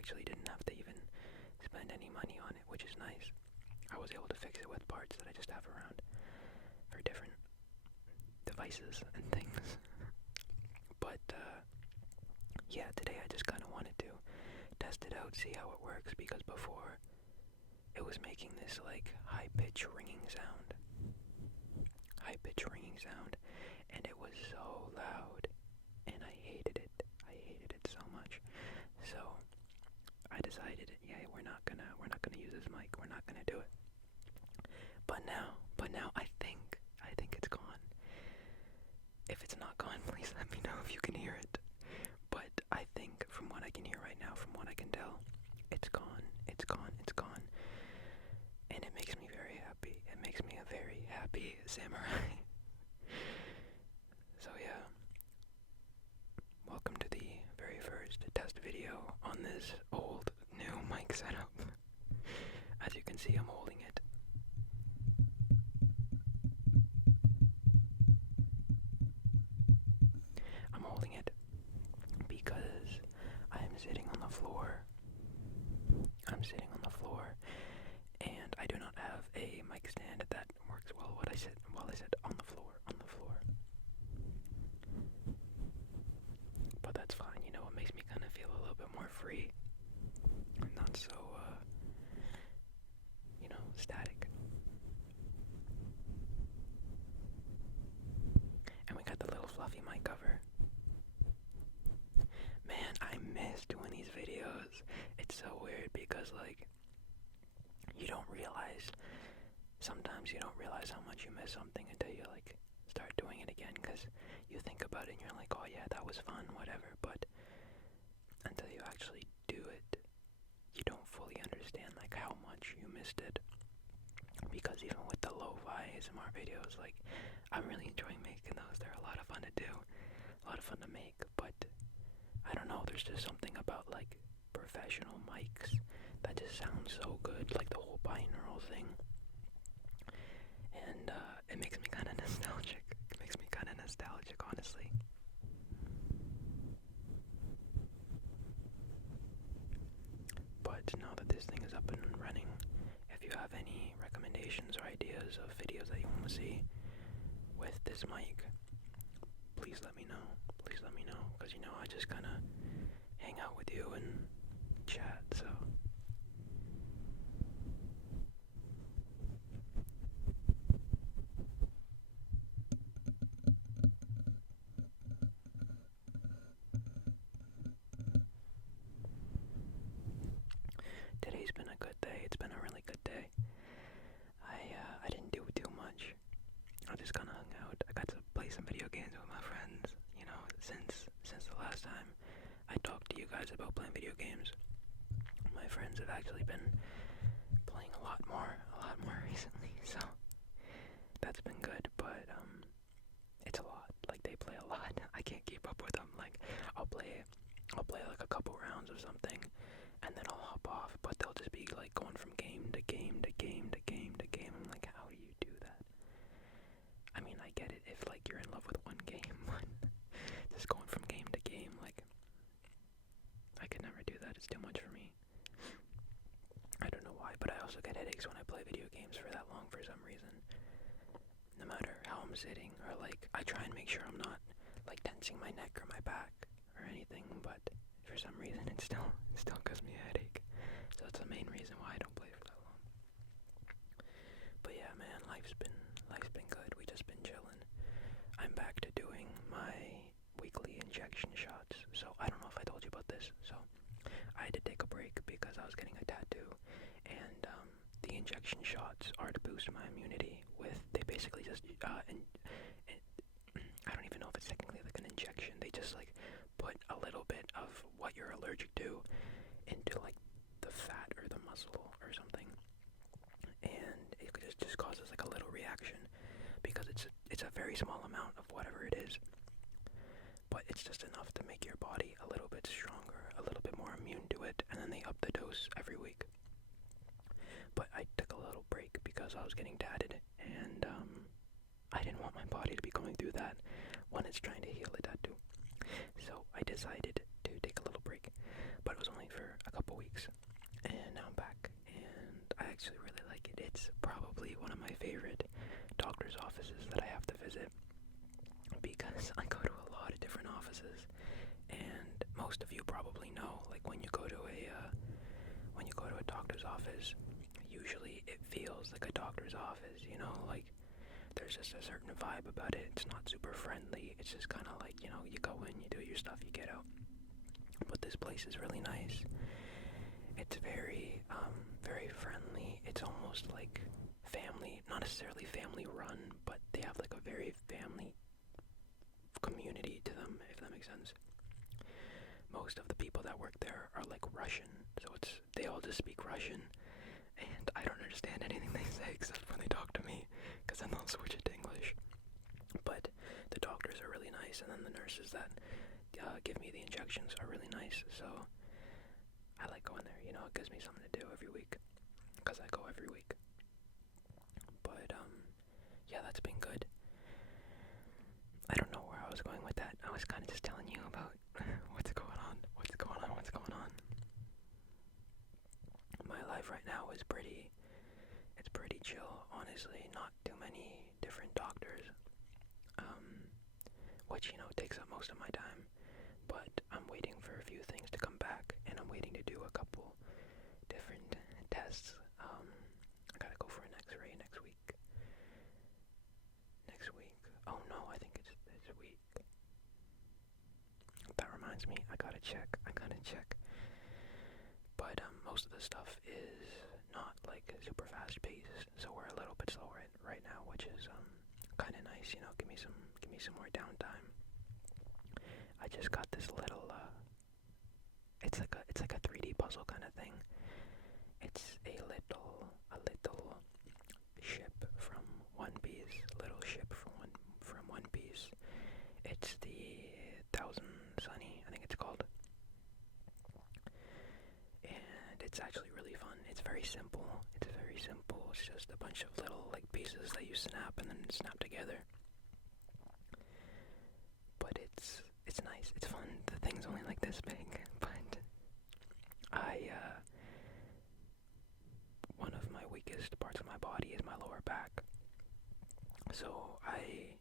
actually didn't have to even spend any money on it, which is nice. I was able to fix it with parts that I just have around for different devices and things. But yeah, today I just kind of wanted to test it out, see how it works, because before it was making this like high-pitch ringing sound, and it was so loud, and I hated it so much. So I decided, yeah, we're not gonna use this mic, we're not gonna do it. But now I think it's gone. If it's not gone, please let me know if you can hear it. But I think from what I can hear right now, from what I can tell, it's gone. And it makes me very happy. It makes me a very happy samurai. So yeah, welcome to the very first test video on this old new mic setup. As you can see, I'm holding it. I'm holding it because I'm sitting on the floor. And I do not have a mic stand that works well while I sit on the floor. But that's fine, you know, it makes me kind of feel a little bit more free. Not so, static. And we got the little fluffy mic cover. Man, I miss doing these videos. It's so weird because, like, sometimes you don't realize how much you miss something until you, like, start doing it again, because you think about it and you're like, oh yeah, that was fun, whatever, but until you actually do it, you don't fully understand, like, how much you missed it. Because even with the lo-fi ASMR videos, like, I'm really enjoying making those. They're a lot of fun to do, a lot of fun to make, but I don't know, there's just something about, like, professional mics that just sounds so good, like the whole binaural thing. And it makes me kind of nostalgic. Honestly. But now that this thing is up and running, if you have any recommendations or ideas of videos that you want to see with this mic, please let me know. Because, you know, I just kind of hang out with you and chat, so. Today's been a good day. It's been a really good day. I didn't do too much. I just kind of hung out. I got to play some video games with my friends. You know, since the last time I talked to you guys about playing video games, my friends have actually been playing a lot more recently. So that's been good. But it's a lot. Like, they play a lot. I can't keep up with them. Like, I'll play like a couple rounds of something, and then I'll hop off, but they'll just be like going from game to game to game to game to game. I'm like, how do you do that? I mean, I get it if, like, you're in love with one game, but just going from game to game, like, I could never do that. It's too much for me. I don't know why, but I also get headaches when I play video games for that long for some reason. No matter how I'm sitting, or, like, I try and make sure I'm not, like, tensing my neck or my back or anything, but for some reason it still gives me a headache. So that's the main reason why I don't play for that long. But yeah, man, life's been good. We just been chilling. I'm back to doing my weekly injection shots. So I don't know if I told you about this. So I had to take a break because I was getting a tattoo, and the injection shots are to boost my immunity. They basically just I don't even know if it's technically like an injection. They just, like, put a little bit of what you're allergic to into, like, the fat or the muscle or something, and it just causes, like, a little reaction, because it's a very small amount of whatever it is, but it's just enough to make your body a little bit stronger, a little bit more immune to it, and then they up the dose every week. But I took a little break because I was getting tatted, and I didn't want my body to be going through that when it's trying to heal a tattoo. So I decided to take a little break, but it was only for a couple weeks, and now I'm back, and I actually really like it. It's probably one of my favorite doctor's offices that I have to visit, because I go to a lot of different offices, and most of you probably know, like when you go to a doctor's office, usually it feels like a doctor's office, you know, like there's just a certain vibe about it. It's not super friendly. It's just kind of like, you know, you go in, you do your stuff, you get out. But this place is really nice. It's very, very friendly. It's almost like family, not necessarily family run, but they have like a very family community to them, if that makes sense. Most of the people that work there are like Russian, so they all just speak Russian, and I don't understand anything they say except when they talk to me, because then they'll switch it to English. But the doctors are really nice, and then the nurses that give me the injections are really nice, so I like going there. You know, it gives me something to do every week, because I go every week. But yeah, that's been good. I don't know where I was going with that. I was kind of just telling you about what's going on. My life right now is pretty chill, honestly. Not too many different doctors, which, you know, takes up most of my time. But I'm waiting for a few things to come back, and I'm waiting to do a couple different tests. I gotta go for an X-ray next week. Oh no, I think it's this week. That reminds me, I gotta check. But most of the stuff is not like super fast paced, so we're a little bit slower right now, which is kind of nice. You know, give me some more downtime. I just got this little it's like a 3D puzzle kind of thing. It's a little ship from One Piece. It's the Thousand Sunny, I think it's called. And it's actually really fun. It's very simple. It's just a bunch of little like pieces that you snap and then snap together. But it's nice. It's fun. The thing's only like this big, but one of my weakest parts of my body is my lower back. So I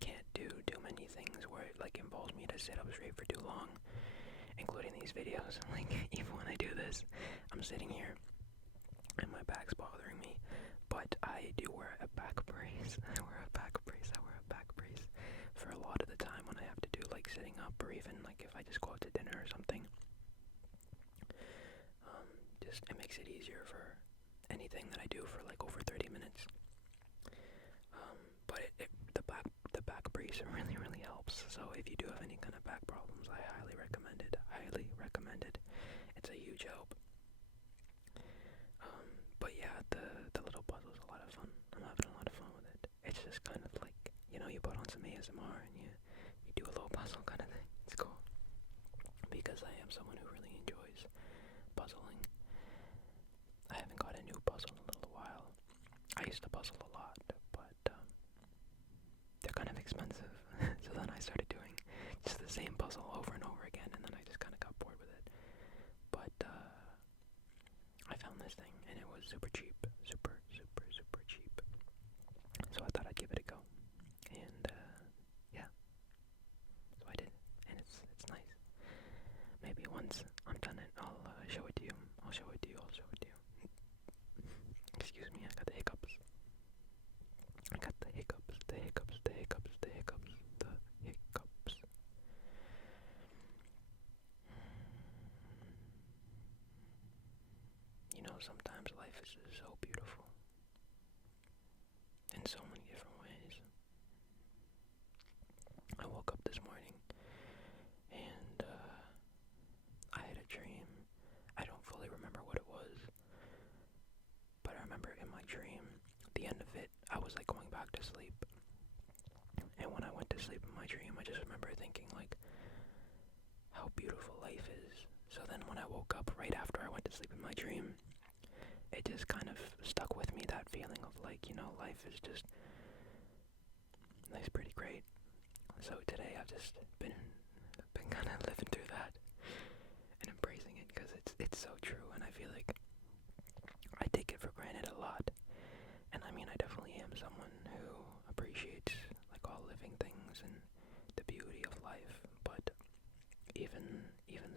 can't do too many things where it like involves me to sit up straight for too long, including these videos. Like, even when I do this, I'm sitting here and my back's bothering me, but I do wear a back brace. I wear a back brace for a lot of the time when I have to do like sitting up, or even like if I just go out to dinner or something. Just it makes it easier for anything that I do for like over 30 minutes. But the back brace really helps. So if you do have any kind of back problems, I highly recommend it. It's a huge help. But yeah, the little puzzle's a lot of fun. I'm having a lot of fun with it. It's just kind of like, you know, you put on some ASMR and you do a little puzzle kind of thing. It's cool. Because I am someone who really enjoys puzzling. I haven't got a new puzzle in a little while. I used to puzzle a lot, but they're kind of expensive. So then I started doing just the same puzzle over and over again, and then I just kind of got bored with it. But I found this thing, and it was super cheap. Super cheap. So I thought I'd give it a go. And yeah. So I did. And it's nice. Maybe once I'm done it, I'll show it to you. Excuse me, I got the hiccups. You know, sometimes life is just so beautiful in so many different ways. I woke up this morning and I had a dream. I don't fully remember what it was, but I remember in my dream, at the end of it, I was like going back to sleep. And when I went to sleep in my dream, I just remember thinking like how beautiful life is. So then when I woke up right after I went to sleep in my dream, it just kind of stuck with me, that feeling of like, you know, life's pretty great. So today I've just been kind of living through that and embracing it, because it's so true,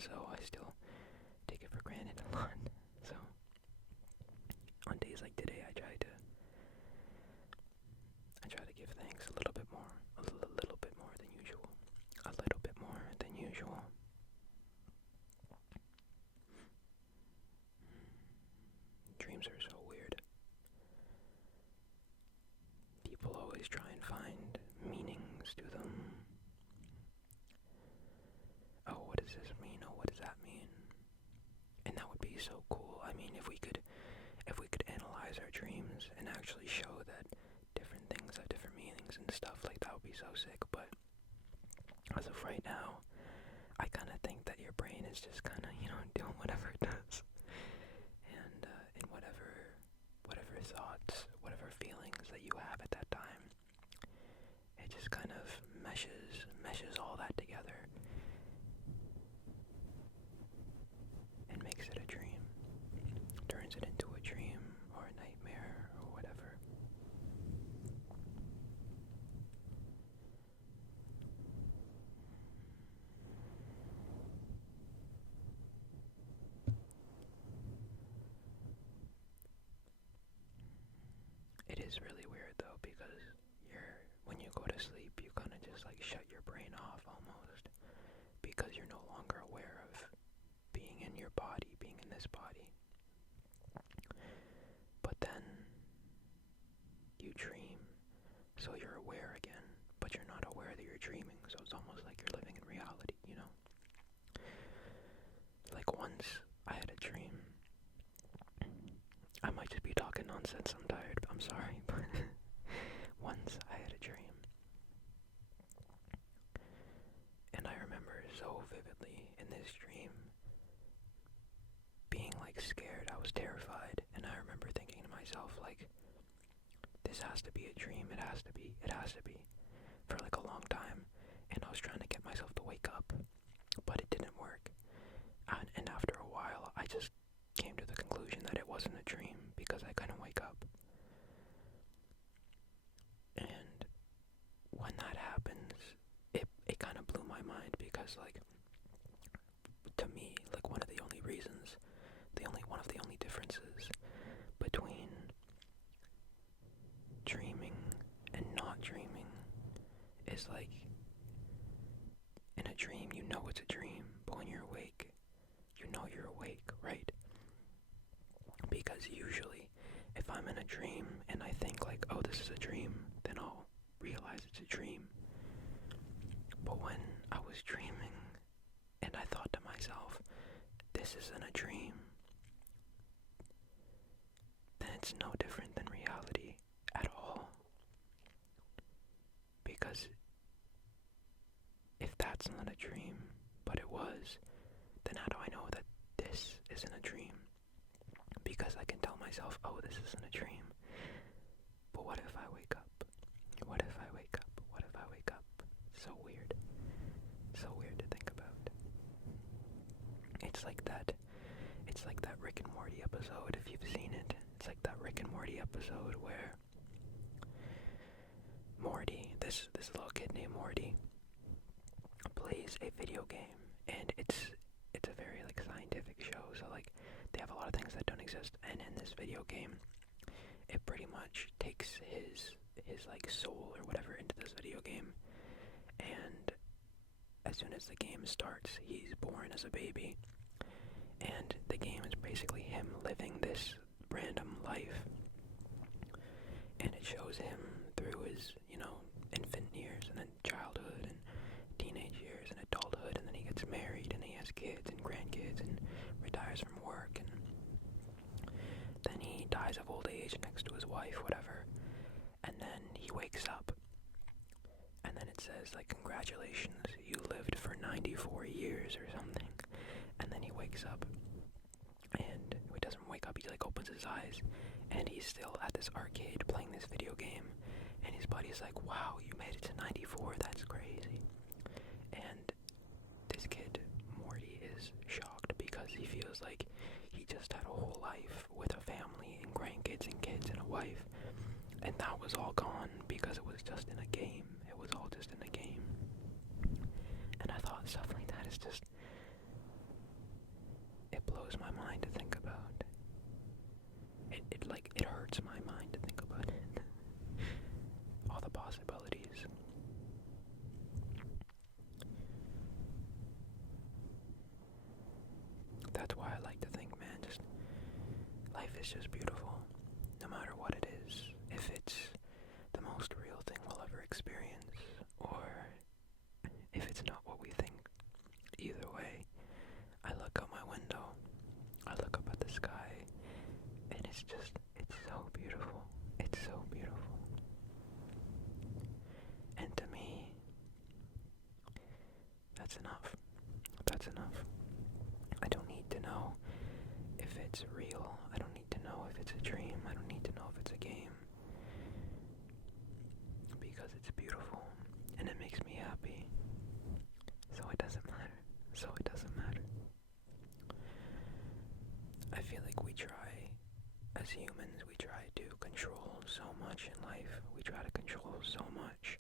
so I still take it for granted a lot. So on days like today, I try to give thanks a little bit more than usual. A little bit more than usual. Dreams are so weird. People always try and find meanings to them. Oh, what does this mean? Oh, what does that mean? And that would be so cool. I mean, if we could analyze our dreams and actually show that different things have different meanings and stuff, like that would be so sick. But as of right now, I kind of think that your brain is just kind of, doing whatever it does. And in whatever thoughts, whatever feelings that you have at that time, it just kind of meshes all that together and makes it a dream, turns it into a dream or a nightmare or whatever. It is really weird though, because when you go to sleep, you kind of just like shut your brain off almost, because you're no longer aware of being in your body, being in this body. But then you dream, so you're aware again, but you're not aware that you're dreaming, so it's almost like you're living in reality, Like once I had a dream. I might just be talking nonsense, I'm tired, I'm sorry, but once I had a dream, and I remember so vividly in this dream being like scared. I was terrified, and I remember thinking to myself, like, this has to be a dream, it has to be, for like a long time. And I was trying to get myself to wake up, but it didn't work. And after a while, I just came to the conclusion that it wasn't a dream because I couldn't wake up. And when that happens, it kind of blew my mind, because like, to me, like one of the only differences between dreaming and not dreaming is like, in a dream you know it's a dream, but when you're awake, you know you're awake, right? Because usually, if I'm in a dream and I think like, oh, this is a dream, then I'll realize it's a dream. But when I was dreaming and I thought to myself, this isn't a dream, then it's no different than reality at all. Because if that's not a dream, but it was, then how do I know that this isn't a dream? Because I can tell myself, oh, this isn't a dream. But what if I wake up? What if I wake up? What if I wake up? So weird. So weird to think about. It's like that Rick and Morty episode, if you've seen it. It's like that Rick and Morty episode where Morty, this little kid named Morty, plays a video game, and it's a very like scientific show, so like they have a lot of things that don't exist, and in this video game, it pretty much takes his like soul or whatever into this video game, and as soon as the game starts, he's born as a baby, and the game is basically him living this random life, and it shows him through his, infant years, and then childhood, and teenage years, and adulthood, and then he gets married, and he has kids and grandkids, and retires from work, and then he dies of old age next to his wife, whatever, and then he wakes up, and then it says, like, congratulations, you lived for 94 years or something, and then he wakes up, and he doesn't wake up, he like opens his eyes, and he's still at this arcade playing this video game, and his buddy's like, wow, you made it to 94, that's crazy. And this kid, Morty, is shocked because he feels like he just had a whole life with a family and grandkids and kids and a wife, and that was all gone because it was just in a game. It was all just in a game. And I thought stuff like that is just blows my mind to think about. It hurts my mind to think about it. All the possibilities. That's why I like to think, man, just life is just beautiful, no matter what it is. If it's the most real thing we'll ever experience, or if it's not what we think. Either way, I look out my window, I look up at the sky, and it's so beautiful. It's so beautiful. And to me, that's enough. That's enough. I don't need to know if it's real. I don't need to know if it's a dream. I don't need to know if it's a game. Because it's beautiful and it makes me happy. So it doesn't matter. So it doesn't matter. I feel like we try, as humans, we try to control so much in life. We try to control so much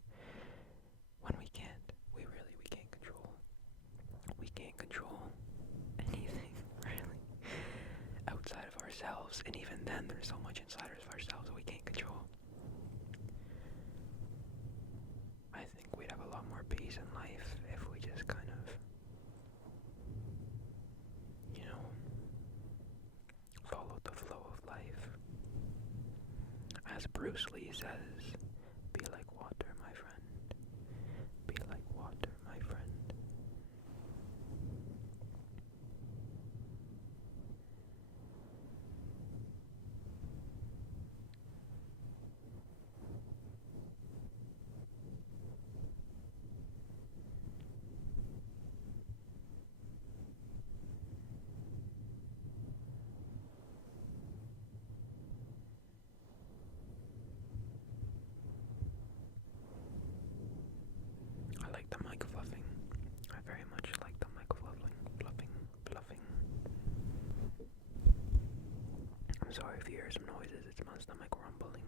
when we can't. We can't control. We can't control anything, really, outside of ourselves. And even then, there's so much inside of ourselves that we can't control. I think we'd have a lot more peace in life if we just kind of, followed the flow of life. As Bruce Lee says, be like water, my friend. Be like water, my friend. I like the mic fluffing. I very much like the mic fluffing. I'm sorry if you hear some noises, it's my stomach rumbling.